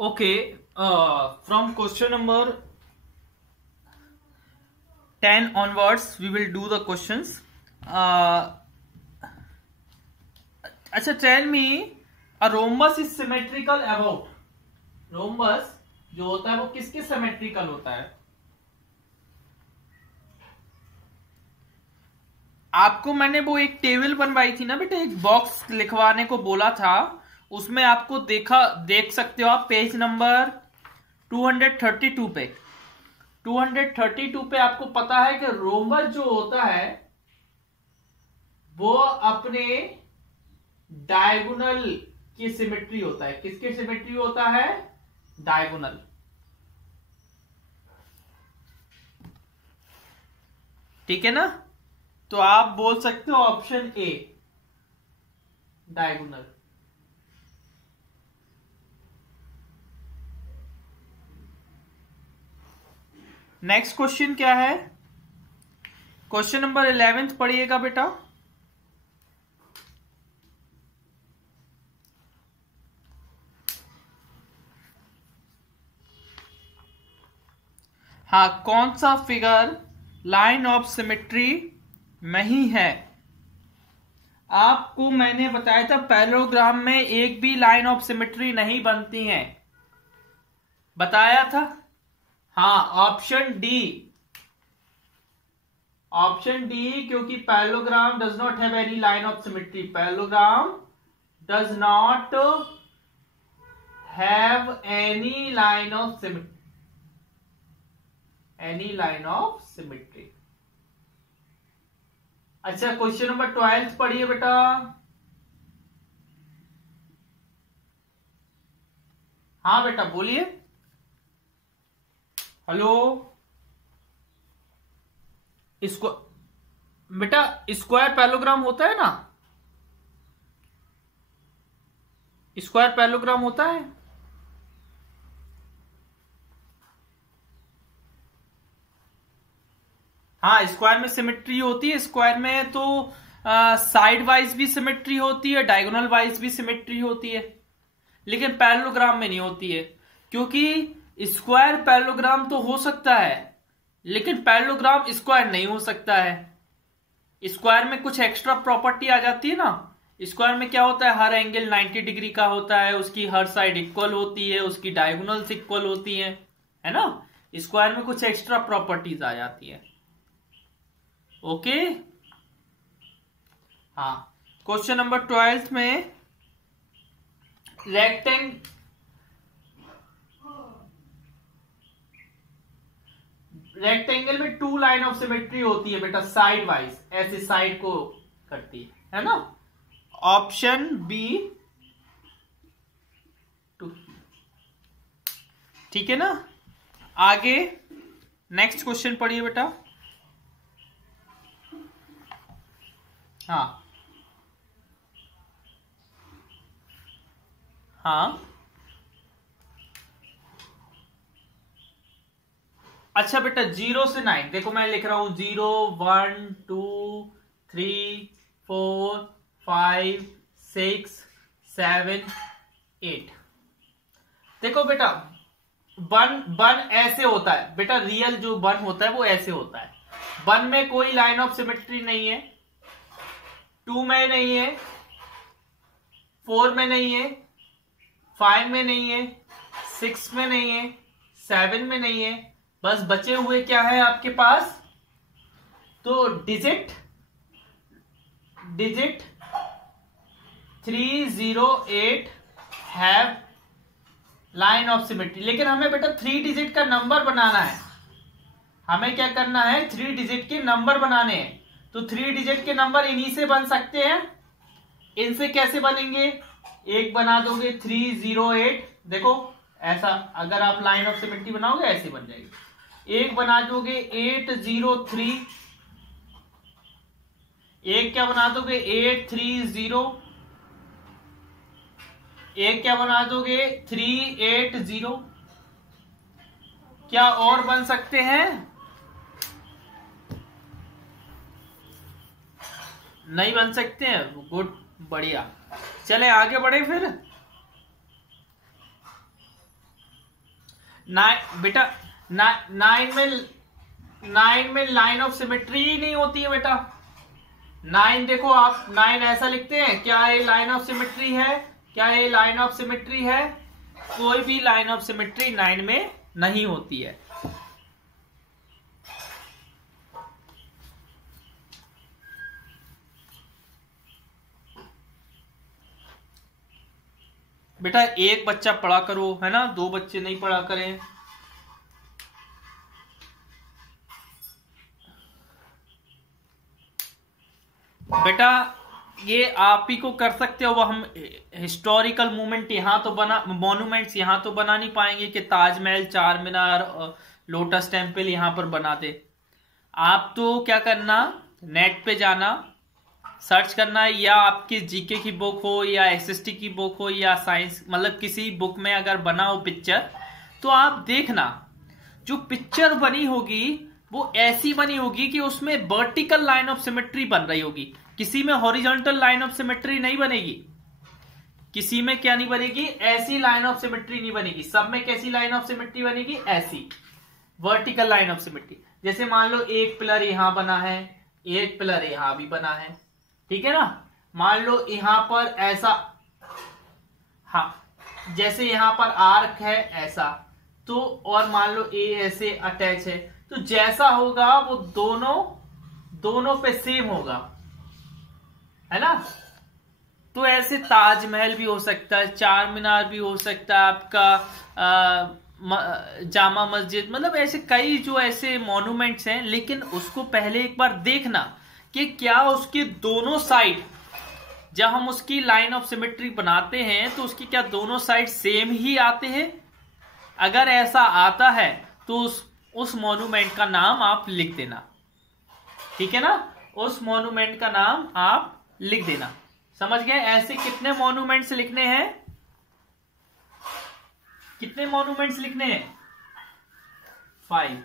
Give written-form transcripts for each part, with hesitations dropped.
Okay, from question number 10 onwards, we will do the questions. अच्छा, tell me, a rhombus is symmetrical about. Rhombus जो होता है वो किसके सिमेट्रिकल होता है? आपको मैंने वो एक टेबल बनवाई थी ना बेटा, एक बॉक्स लिखवाने को बोला था, उसमें आपको देख सकते हो आप पेज नंबर 232 पे 232 पे आपको पता है कि रोमबस जो होता है वो अपने डायगोनल की सिमेट्री होता है। किसकी सिमेट्री होता है? डायगोनल। ठीक है ना? तो आप बोल सकते हो option A, diagonal. Next question क्या है? क्वेश्चन नंबर 11 पढ़िएगा बेटा। हाँ, कौन सा फिगर लाइन ऑफ सिमेट्री नहीं है? आपको मैंने बताया था पैरेललोग्राम में एक भी लाइन ऑफ सिमेट्री नहीं बनती है, बताया था। हाँ, ऑप्शन डी, क्योंकि parallelogram does not have any line of symmetry. Parallelogram does not have any line of symmetry. अच्छा, क्वेश्चन नंबर 12 पढ़िए बेटा। हाँ बेटा बोलिए। हेलो, इसको बेटा स्क्वायर पैरेललोग्राम होता है ना? स्क्वायर पैरेललोग्राम होता है। हाँ, स्क्वायर में सिमेट्री होती है। स्क्वायर में तो साइड वाइज भी सिमेट्री होती है, डायगोनल वाइज भी सिमेट्री होती है, लेकिन पैरेललोग्राम में नहीं होती है। क्योंकि स्क्वायर पैरेललोग्राम तो हो सकता है, लेकिन पैरेललोग्राम स्क्वायर नहीं हो सकता है। स्क्वायर में कुछ एक्स्ट्रा प्रॉपर्टी आ जाती है ना। स्क्वायर में क्या होता है, हर एंगल 90 डिग्री का होता है, उसकी हर साइड इक्वल होती है, उसकी डायगोनल्स इक्वल होती है ना। स्क्वायर में कुछ एक्स्ट्रा प्रॉपर्टीज आ जाती है। ओके। हाँ, क्वेश्चन नंबर 12 में रेक्टेंगल में 2 लाइन ऑफ सिमेट्री होती है बेटा, साइड वाइज, ऐसे साइड को करती है ना। Option B 2। ठीक है ना? आगे नेक्स्ट क्वेश्चन पढ़िए बेटा। हाँ हाँ, अच्छा बेटा 0 से 9, देखो मैं लिख रहा हूं 0 1 2 3 4 5 6 7 8। देखो बेटा बन ऐसे होता है बेटा, रियल जो बन होता है वो ऐसे होता है। बन में कोई लाइन ऑफ सिमेट्री नहीं है, 2 में नहीं है, 4 में नहीं है, 5 में नहीं है, 6 में नहीं है, 7 में नहीं है। बस बचे हुए क्या है आपके पास? तो digit 308 have line of symmetry. लेकिन हमें बेटा 3 डिजिट का नंबर बनाना है। हमें क्या करना है? 3 डिजिट के नंबर बनाने हैं। तो 3 डिजिट के नंबर इन्हीं से बन सकते हैं। इनसे कैसे बनेंगे? एक बना दोगे 308, देखो ऐसा, अगर आप लाइन ऑफ सिमेट्री बनाओगे ऐसे बन जाएगी। एक बना दोगे 803, एक क्या बना दोगे 830, एक क्या बना दोगे 380। क्या और बन सकते हैं? नहीं बन सकते हैं। गुड, बढ़िया। चले आगे बढ़े फिर। बेटा 9 में लाइन ऑफ सिमेट्री ही नहीं होती है बेटा। 9 देखो आप 9 ऐसा लिखते हैं, क्या ये लाइन ऑफ सिमेट्री है? क्या ये लाइन ऑफ सिमेट्री है? कोई भी लाइन ऑफ सिमेट्री 9 में नहीं होती है। बेटा एक बच्चा पढ़ा करो, है ना, 2 बच्चे नहीं पढ़ा करें। बेटा ये आप ही को कर सकते हो, वो हम हिस्टोरिकल मूवमेंट यहां तो मॉन्यूमेंट्स यहां तो बना नहीं पाएंगे कि ताजमहल, चार मीनार, लोटस टेम्पल यहां पर बना दे। आप तो क्या करना, नेट पे जाना, सर्च करना, या आपकी जीके की बुक हो या एसएसटी की बुक हो या साइंस, मतलब किसी बुक में अगर बना हो पिक्चर, तो आप देखना जो पिक्चर बनी होगी वो ऐसी बनी होगी कि उसमें वर्टिकल लाइन ऑफ सिमेट्री बन रही होगी, किसी में हॉरिजॉन्टल लाइन ऑफ सिमेट्री नहीं बनेगी। किसी में क्या नहीं बनेगी, ऐसी लाइन ऑफ सिमेट्री नहीं बनेगी। सब में कैसी लाइन ऑफ सिमेट्री बनेगी? ऐसी वर्टिकल लाइन ऑफ सिमेट्री। जैसे मान लो एक पिलर यहां बना है, एक पिलर यहां भी बना है, ठीक है ना। मान लो यहां पर ऐसा, हाँ, जैसे यहां पर आर्क है ऐसा, तो और मान लो ए ऐसे अटैच है, तो जैसा होगा वो दोनों पे सेम होगा, है ना। तो ऐसे ताजमहल भी हो सकता है, चार मीनार भी हो सकता है, आपका जामा मस्जिद, मतलब ऐसे कई जो ऐसे मॉन्यूमेंट्स हैं। लेकिन उसको पहले एक बार देखना कि क्या उसके दोनों साइड, जब हम उसकी लाइन ऑफ सिमेट्री बनाते हैं तो उसकी क्या दोनों साइड सेम ही आते हैं। अगर ऐसा आता है तो उस मॉन्यूमेंट का नाम आप लिख देना, ठीक है ना। उस मॉन्यूमेंट का नाम आप लिख देना, समझ गए। ऐसे कितने मॉन्यूमेंट्स लिखने हैं? कितने मॉन्यूमेंट्स लिखने हैं? 5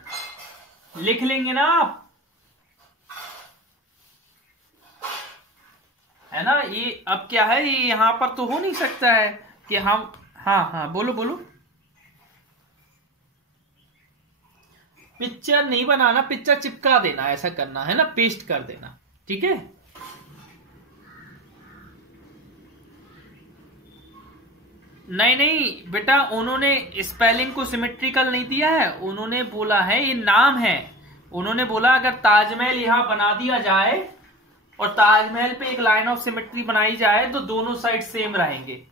लिख लेंगे ना आप, है ना। ये अब क्या है, ये यहां पर तो हो नहीं सकता है कि हम, हाँ बोलो बोलो। पिक्चर नहीं बनाना, पिक्चर चिपका देना, ऐसा करना है ना, पेस्ट कर देना, ठीक है। नहीं बेटा, उन्होंने स्पेलिंग को सिमेट्रिकल नहीं दिया है, उन्होंने बोला है ये नाम है। उन्होंने बोला अगर ताजमहल यहां बना दिया जाए और ताजमहल पे एक लाइन ऑफ सिमेट्री बनाई जाए तो दोनों साइड सेम रहेंगे।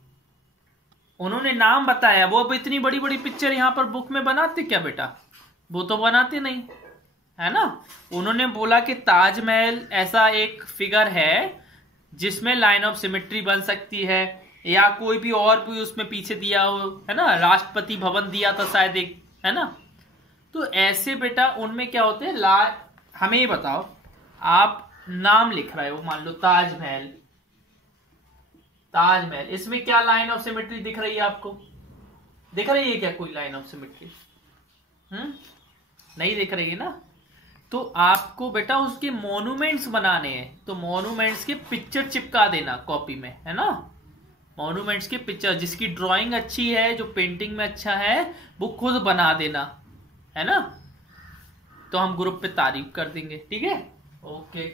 उन्होंने नाम बताया। वो अब इतनी बड़ी बड़ी पिक्चर यहां पर बुक में बनाते क्या बेटा? वो तो बनाते नहीं, है ना। उन्होंने बोला कि ताजमहल ऐसा एक फिगर है जिसमें लाइन ऑफ सिमेट्री बन सकती है, या कोई भी और भी उसमें पीछे दिया हो, है ना, राष्ट्रपति भवन दिया था शायद एक, है ना। तो ऐसे बेटा उनमें क्या होते हैं, हमें ये बताओ, आप नाम लिख रहे हो, मान लो ताजमहल, ताजमहल, इसमें क्या लाइन ऑफ सिमेट्री दिख रही है आपको? दिख रही है क्या कोई लाइन ऑफ सिमेट्री? नहीं दिख रही है ना। तो आपको बेटा उसके मॉन्यूमेंट्स बनाने हैं, तो मॉन्यूमेंट्स के पिक्चर चिपका देना कॉपी में, है ना। मॉन्यूमेंट्स की पिक्चर, जिसकी ड्राइंग अच्छी है, जो पेंटिंग में अच्छा है, वो खुद बना देना, है ना। तो हम ग्रुप पे तारीफ कर देंगे, ठीक है। ओके,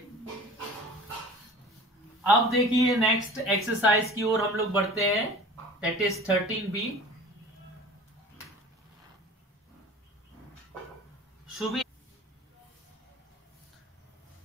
अब देखिए नेक्स्ट एक्सरसाइज की ओर हम लोग बढ़ते हैं, दैट इज 13B। शुभी,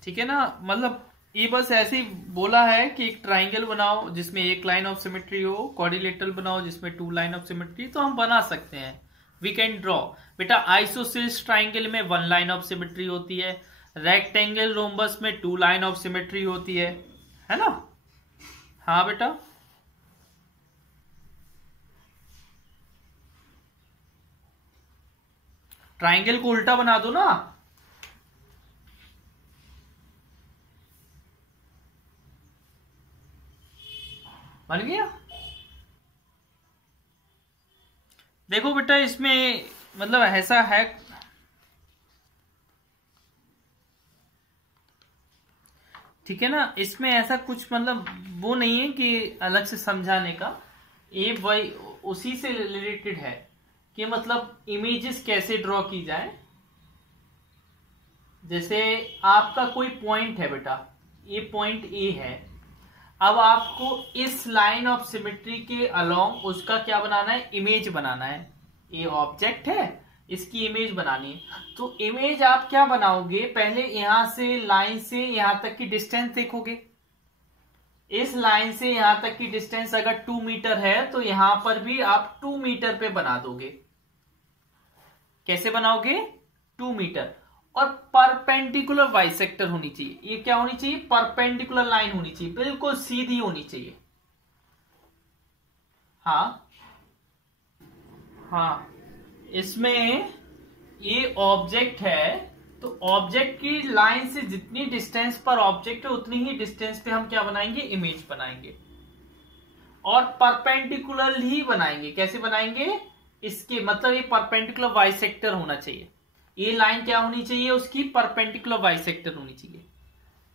ठीक है ना, मतलब ये बस ऐसे ही बोला है कि एक ट्राइंगल बनाओ जिसमें एक लाइन ऑफ सिमेट्री हो, क्वाड्रिलेटरल बनाओ जिसमें 2 लाइन ऑफ सिमेट्री, तो हम बना सकते हैं, वी कैन ड्रॉ। बेटा आइसोसेलेस ट्राइंगल में 1 लाइन ऑफ सिमेट्री होती है, रेक्टेंगल रोम्बस में 2 लाइन ऑफ सिमेट्री होती है ना। हाँ बेटा, ट्राइंगल को उल्टा बना दो ना। बन गया। देखो बेटा इसमें मतलब ऐसा है, ठीक है ना, इसमें ऐसा कुछ मतलब वो नहीं है कि अलग से समझाने का, ये वही उसी से रिलेटेड है। कि मतलब इमेजेस कैसे ड्रॉ की जाए। जैसे आपका कोई पॉइंट है बेटा, ये पॉइंट ए है, अब आपको इस लाइन ऑफ सिमेट्री के अलोंग उसका क्या बनाना है, इमेज बनाना है। ये ऑब्जेक्ट है, इसकी इमेज बनानी है। तो इमेज आप क्या बनाओगे, पहले यहां से लाइन से यहां तक की डिस्टेंस देखोगे। इस लाइन से यहां तक की डिस्टेंस अगर 2 मीटर है तो यहां पर भी आप 2 मीटर पे बना दोगे। कैसे बनाओगे, 2 मीटर। और परपेंडिकुलर बाइसेक्टर होनी चाहिए। ये क्या होनी चाहिए, परपेंडिकुलर लाइन होनी चाहिए, बिल्कुल सीधी होनी चाहिए। हाँ हाँ, इसमें ये ऑब्जेक्ट है, तो ऑब्जेक्ट की लाइन से जितनी डिस्टेंस पर ऑब्जेक्ट है उतनी ही डिस्टेंस पे हम क्या बनाएंगे, इमेज बनाएंगे। और परपेंडिकुलर ही बनाएंगे। कैसे बनाएंगे, इसके मतलब ये परपेंडिकुलर बाइसेक्टर होना चाहिए। ये लाइन क्या होनी चाहिए, उसकी परपेंडिकुलर बाइसेक्टर होनी चाहिए।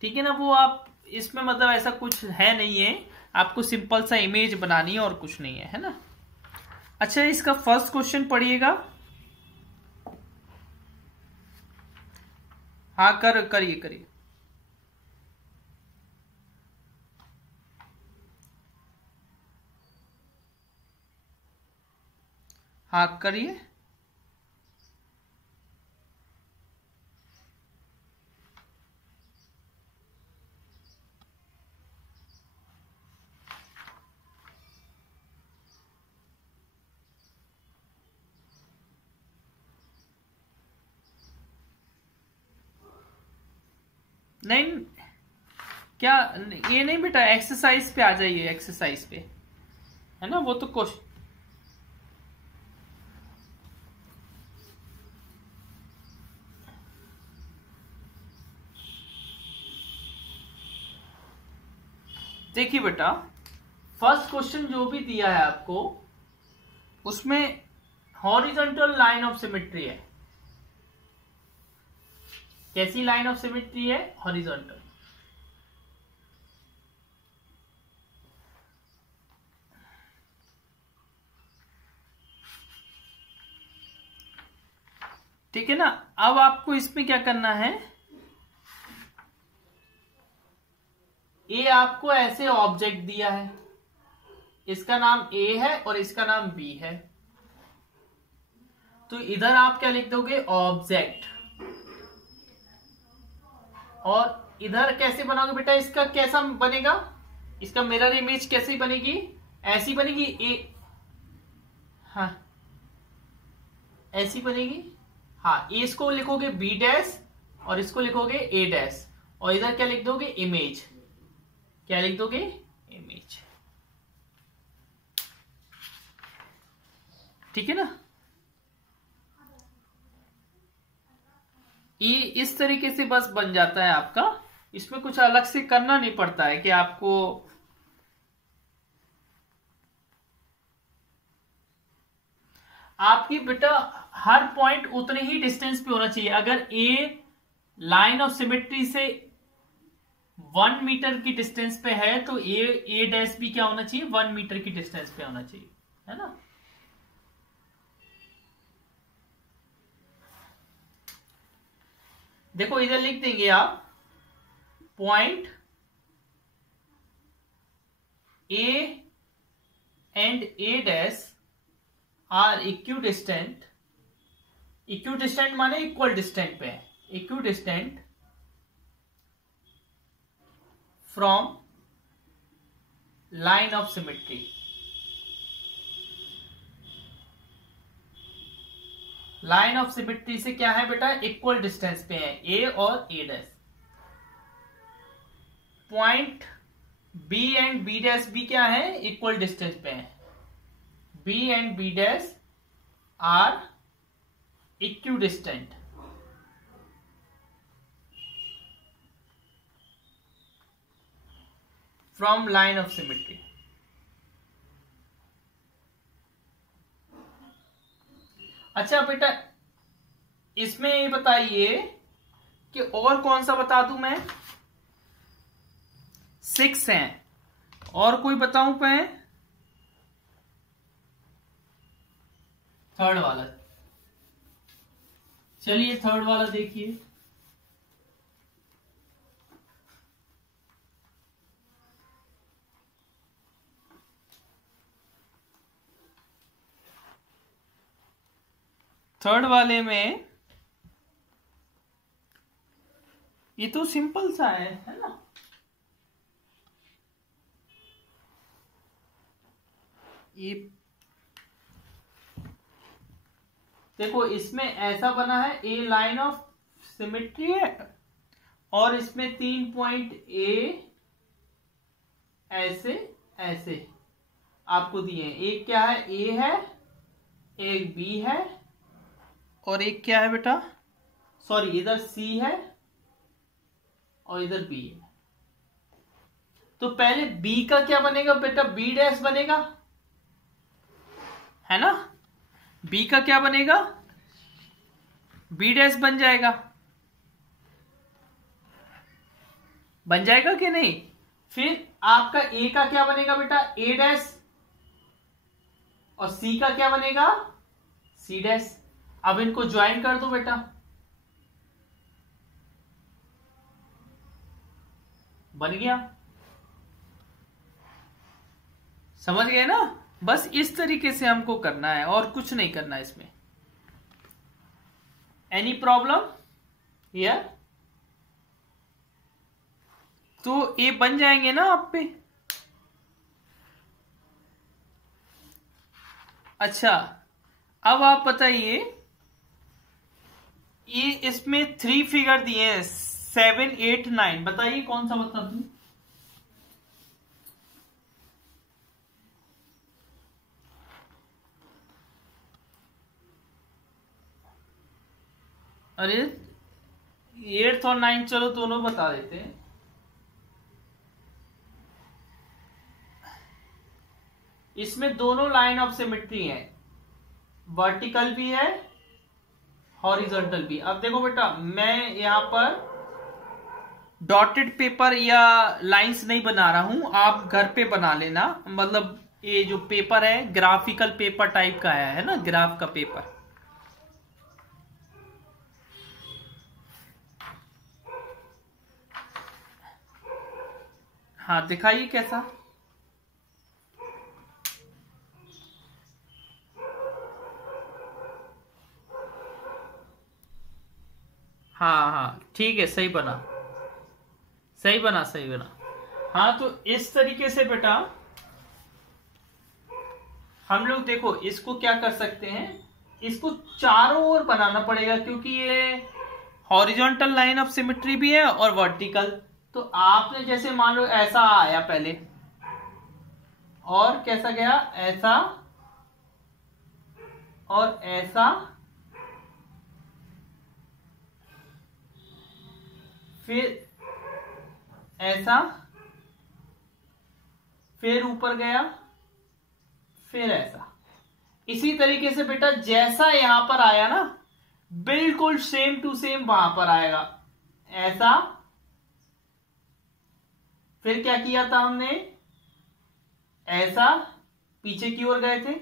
ठीक है ना। वो आप इसमें मतलब ऐसा कुछ है नहीं है, आपको सिंपल सा इमेज बनानी है और कुछ नहीं है ना। अच्छा, इसका फर्स्ट क्वेश्चन पढ़िएगा। हाँ करिए। हाँ करिए। नहीं क्या, ये नहीं बेटा, एक्सरसाइज पे आ जाइए, एक्सरसाइज पे है ना, वो तो क्वेश्चन। देखिए बेटा, फर्स्ट क्वेश्चन जो भी दिया है आपको उसमें हॉरिजॉन्टल लाइन ऑफ सिमेट्री है। कैसी लाइन ऑफ सिमेट्री है, हॉरिजॉन्टल। ठीक है ना। अब आपको इसमें क्या करना है, ये आपको ऐसे ऑब्जेक्ट दिया है, इसका नाम ए है और इसका नाम बी है। तो इधर आप क्या लिख दोगे, ऑब्जेक्ट। और इधर कैसे बनाओगे बेटा, इसका कैसा बनेगा, इसका मिरर इमेज कैसी बनेगी, ऐसी बनेगी ए, हाँ ऐसी बनेगी। हाँ, इसको लिखोगे बी डैश और इसको लिखोगे ए डैश, और इधर क्या लिख दोगे, इमेज। क्या लिख दोगे, इमेज। ठीक है ना। ये इस तरीके से बस बन जाता है आपका, इसमें कुछ अलग से करना नहीं पड़ता है कि आपको आपकी बेटा हर पॉइंट उतने ही डिस्टेंस पे होना चाहिए। अगर ए लाइन ऑफ सिमेट्री से 1 मीटर की डिस्टेंस पे है तो ए डैश भी क्या होना चाहिए, 1 मीटर की डिस्टेंस पे होना चाहिए, है ना। देखो इधर लिख देंगे आप, point A and A dash are equidistant. Equidistant माने इक्वल डिस्टेंट पे है, equidistant from line of symmetry. Line of symmetry से क्या है बेटा, इक्वल डिस्टेंस पे है ए और A dash. Point B and B dash भी क्या है, इक्वल डिस्टेंस पे है। B and B dash are equidistant from line of symmetry. अच्छा बेटा, इसमें ये बताइए कि और कौन सा बता दूं मैं, 6 हैं, और कोई बताऊं मैं, थर्ड वाला। चलिए थर्ड वाला देखिए। थर्ड वाले में ये तो सिंपल सा है ना। ये देखो इसमें ऐसा बना है, ए लाइन ऑफ सिमेट्री है और इसमें 3 पॉइंट ए ऐसे ऐसे आपको दिए हैं। एक क्या है, ए है, एक बी है और एक क्या है बेटा, सॉरी इधर सी है और इधर बी है। तो पहले बी का क्या बनेगा बेटा, बी डैश बनेगा, है ना। बी का क्या बनेगा, बी डैश बन जाएगा, बन जाएगा कि नहीं। फिर आपका ए का क्या बनेगा बेटा, ए डैश, और सी का क्या बनेगा, सी डैश। अब इनको ज्वाइन कर दो बेटा, बन गया। समझ गए ना। बस इस तरीके से हमको करना है और कुछ नहीं करना है इसमें। Any problem here. तो ये बन जाएंगे ना आप पे। अच्छा अब आप बताइए, ये इसमें 3 फिगर दिए हैं 7, 8, 9, बताइए कौन सा बता दूं। अरे 8 और 9 चलो दोनों बता देते हैं। इसमें दोनों लाइन ऑफ सिमेट्री है, वर्टिकल भी है हॉरिजॉन्टल भी। अब देखो बेटा मैं यहां पर डॉटेड पेपर या लाइंस नहीं बना रहा हूं, आप घर पे बना लेना। मतलब ये जो पेपर है ग्राफिकल पेपर टाइप का है ना, ग्राफ का पेपर। हाँ दिखाइए कैसा। हाँ हाँ ठीक है, सही बना, सही बना, सही बना। हाँ तो इस तरीके से बेटा हम लोग देखो इसको क्या कर सकते हैं, इसको चारों ओर बनाना पड़ेगा क्योंकि ये हॉरिजॉन्टल लाइन ऑफ सिमेट्री भी है और वर्टिकल। तो आपने जैसे मान लो ऐसा आया पहले और कैसा गया, ऐसा और ऐसा, फिर ऐसा, फिर ऊपर गया, फिर ऐसा। इसी तरीके से बेटा जैसा यहां पर आया ना बिल्कुल सेम टू सेम वहां पर आएगा, ऐसा। फिर क्या किया था हमने, ऐसा पीछे की ओर गए थे,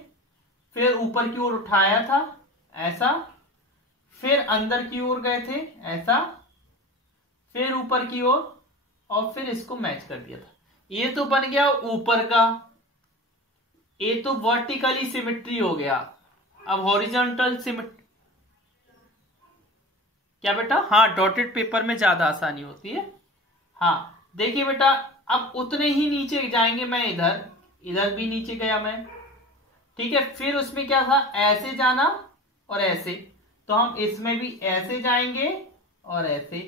फिर ऊपर की ओर उठाया था ऐसा, फिर अंदर की ओर गए थे ऐसा, फिर ऊपर की ओर, और फिर इसको मैच कर दिया था। ये तो बन गया ऊपर का, ये तो वर्टिकली सिमेट्री हो गया। अब हॉरिजॉन्टल सिमेट्री क्या बेटा, हाँ डॉटेड पेपर में ज्यादा आसानी होती है। हाँ देखिए बेटा अब उतने ही नीचे जाएंगे, मैं इधर, इधर भी नीचे गया मैं, ठीक है। फिर उसमें क्या था, ऐसे जाना और ऐसे, तो हम इसमें भी ऐसे जाएंगे और ऐसे,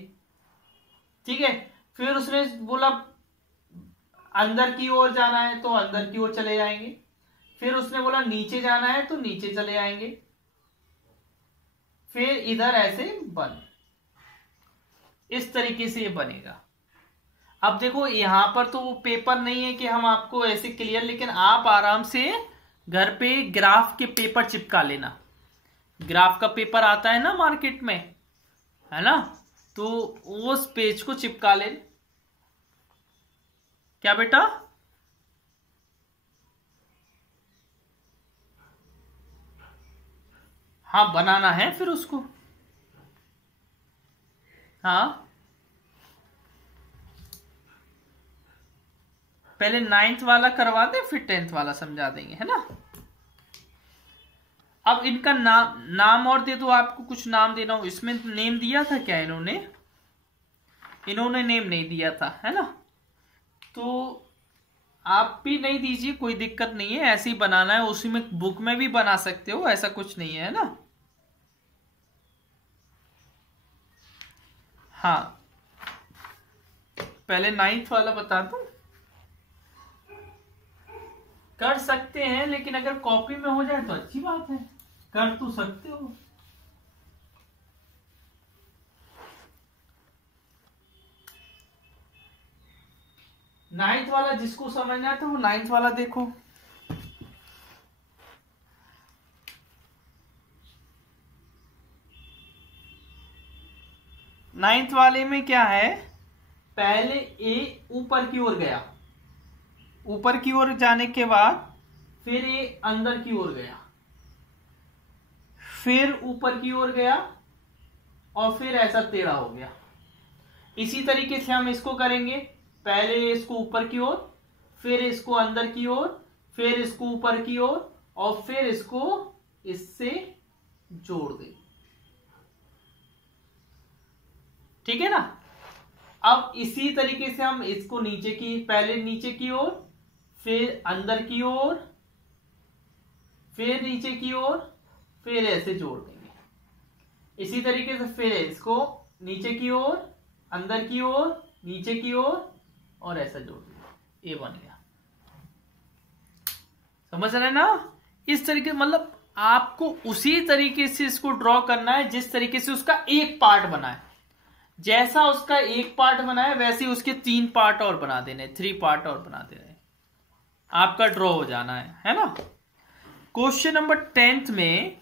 ठीक है। फिर उसने बोला अंदर की ओर जाना है तो अंदर की ओर चले जाएंगे, फिर उसने बोला नीचे जाना है तो नीचे चले जाएंगे, फिर इधर ऐसे बन, इस तरीके से ये बनेगा। अब देखो यहां पर तो वो पेपर नहीं है कि हम आपको ऐसे क्लियर, लेकिन आप आराम से घर पे ग्राफ के पेपर चिपका लेना। ग्राफ का पेपर आता है ना मार्केट में, है ना, तो उस पेज को चिपका ले। क्या बेटा, हाँ बनाना है फिर उसको। हाँ पहले 9th वाला करवा दे फिर 10th वाला समझा देंगे, है ना। अब इनका नाम और दे दो, आपको कुछ नाम देना हो। इसमें नेम दिया था क्या इन्होंने नेम नहीं दिया था, है ना। तो आप भी नहीं दीजिए, कोई दिक्कत नहीं है, ऐसे ही बनाना है। उसी में बुक में भी बना सकते हो, ऐसा कुछ नहीं है ना। हाँ पहले 9th वाला बता दूं। कर सकते हैं, लेकिन अगर कॉपी में हो जाए तो अच्छी बात है, कर तो सकते हो। नाइन्थ वाला जिसको समझना है तो वो 9th वाला देखो। नाइन्थ वाले में क्या है, पहले ए ऊपर की ओर गया, ऊपर की ओर जाने के बाद फिर ए अंदर की ओर गया, फिर ऊपर की ओर गया और फिर ऐसा टेढ़ा हो गया। इसी तरीके से हम इसको करेंगे, पहले इसको ऊपर की ओर, फिर इसको अंदर की ओर, फिर इसको ऊपर की ओर और फिर इसको इससे जोड़ दें। ठीक है ना। अब इसी तरीके से हम इसको नीचे की, पहले नीचे की ओर, फिर अंदर की ओर, फिर नीचे की ओर, फिर ऐसे जोड़ देंगे। इसी तरीके से फिर इसको नीचे की ओर, अंदर की ओर, नीचे की ओर और ऐसा जोड़ देंगे, ए बन गया। समझ रहे ना। इस तरीके मतलब आपको उसी तरीके से इसको ड्रॉ करना है जिस तरीके से उसका एक पार्ट बना है। जैसा उसका एक पार्ट बना है वैसे उसके 3 पार्ट और बना देने, 3 पार्ट और बना देने, आपका ड्रॉ हो जाना है ना। क्वेश्चन नंबर 10th में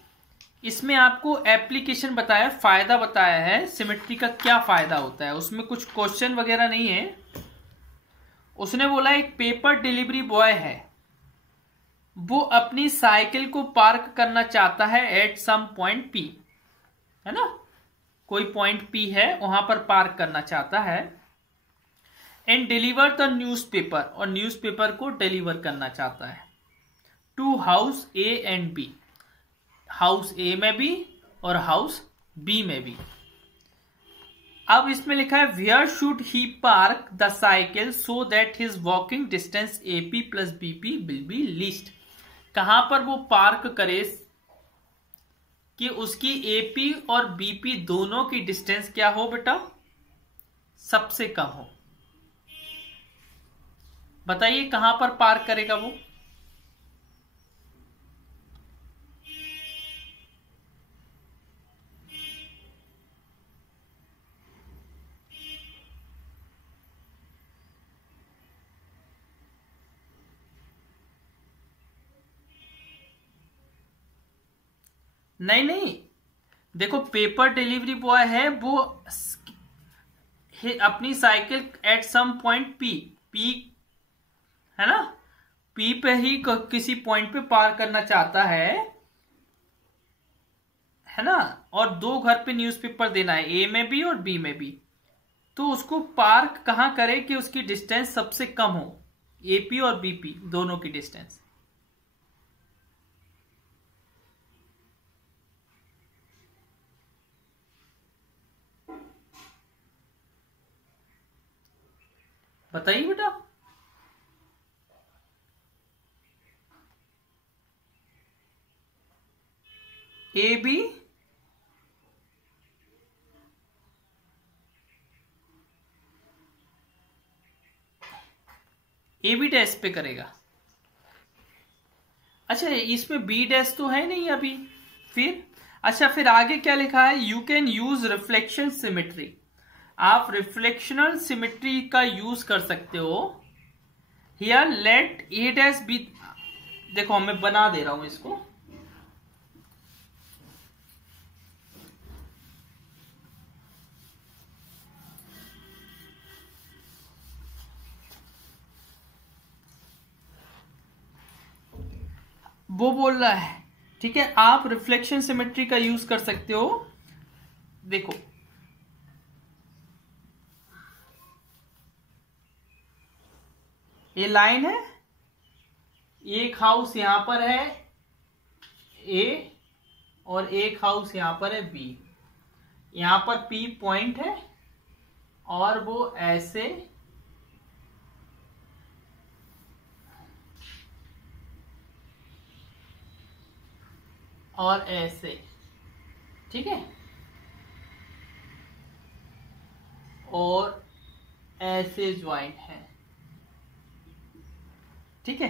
इसमें आपको एप्लीकेशन बताया, फायदा बताया है, सिमेट्री का क्या फायदा होता है। उसमें कुछ क्वेश्चन वगैरह नहीं है। उसने बोला एक पेपर डिलीवरी बॉय है, वो अपनी साइकिल को पार्क करना चाहता है एट सम पॉइंट पी, है ना। कोई पॉइंट पी है वहां पर पार्क करना चाहता है। एंड डिलीवर द न्यूज़पेपर, और न्यूज़पेपर को डिलीवर करना चाहता है to house A and B, house A में भी और हाउस बी में भी। अब इसमें लिखा है where should he park the cycle so that his walking distance AP plus BP will be least. कहां पर वो पार्क करे कि उसकी एपी और बीपी दोनों की डिस्टेंस क्या हो बेटा, सबसे कम हो। बताइए कहां पर पार्क करेगा वो। नहीं देखो, पेपर डिलीवरी बॉय है, वो अपनी cycle at some point P है ना, पी पे ही किसी पॉइंट पे पार करना चाहता है ना। और 2 घर पे न्यूज़पेपर देना है, ए में भी और बी में भी। तो उसको पार्क कहां करे कि उसकी डिस्टेंस सबसे कम हो, एपी और बीपी दोनों की डिस्टेंस। बताइए बेटा। ए बी डैश पे करेगा। अच्छा इसमें बी डैश तो है नहीं अभी। फिर अच्छा, फिर आगे क्या लिखा है, you can use reflection symmetry. आप रिफ्लेक्शनल सिमेट्री का यूज कर सकते हो। Here let A dash be, देखो मैं बना दे रहा हूं इसको। वो बोल रहा है ठीक है, आप रिफ्लेक्शन सिमेट्री का यूज कर सकते हो। देखो ये लाइन है, एक हाउस यहां पर है ए और एक हाउस यहां पर है बी। यहां पर पी पॉइंट है और वो ऐसे और ऐसे, ठीक है, और ऐसे ज्वाइंट है, ठीक है।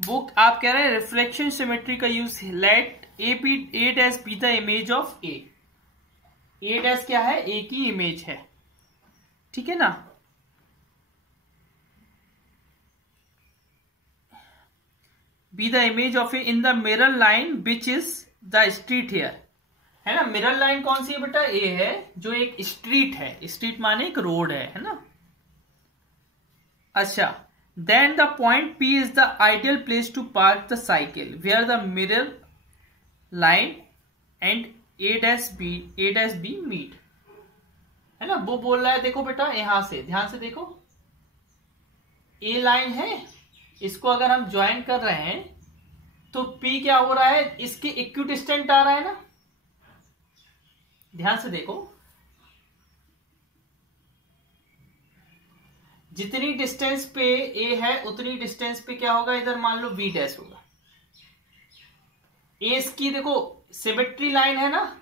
वो आप कह रहे हैं रिफ्लेक्शन सिमेट्री का use, let A dash be the image of A. A dash क्या है, ए की इमेज है, ठीक है ना। Be the image of A in the mirror line which is the street here, है ना। मिरर लाइन कौन सी है बेटा, ए है, जो एक स्ट्रीट है, स्ट्रीट माने एक रोड है ना। अच्छा, then the point P is the ideal place to park the cycle where the mirror line and A dash B meet, है ना। वो बोल रहा है, देखो बेटा यहां से ध्यान से देखो, ए लाइन है, इसको अगर हम ज्वाइन कर रहे हैं तो P क्या हो रहा है, इसके इक्विडिस्टेंट आ रहा है ना। ध्यान से देखो, जितनी डिस्टेंस पे ए है उतनी डिस्टेंस पे क्या होगा, इधर मान लो बी डैश होगा। ए इसकी देखो सिमेट्री लाइन है ना,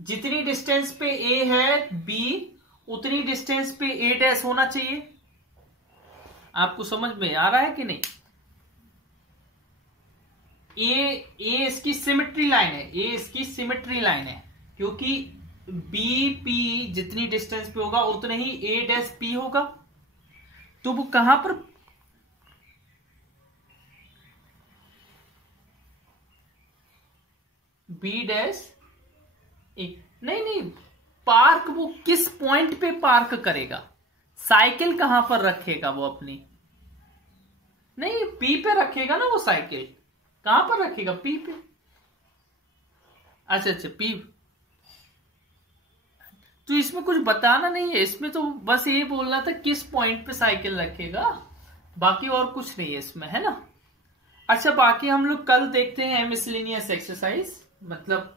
जितनी डिस्टेंस पे ए है बी उतनी डिस्टेंस पे ए डैश होना चाहिए। आपको समझ में आ रहा है कि नहीं। ए इसकी सिमेट्री लाइन है, ए इसकी सिमेट्री लाइन है, क्योंकि बी पी जितनी डिस्टेंस पे होगा उतने ही ए डैश पी होगा। तो वो कहां पर, बी डैश नहीं, पार्क वो किस पॉइंट पे पार्क करेगा, साइकिल कहां पर रखेगा वो अपनी, नहीं पी पे रखेगा ना वो साइकिल। कहां पर रखेगा, पी पे। अच्छा पी, तो इसमें कुछ बताना नहीं है, इसमें तो बस ये बोलना था किस पॉइंट पे साइकिल रखेगा, बाकी और कुछ नहीं है इसमें, है ना। अच्छा, बाकी हम लोग कल देखते हैं मिसलेनियस एक्सरसाइज, मतलब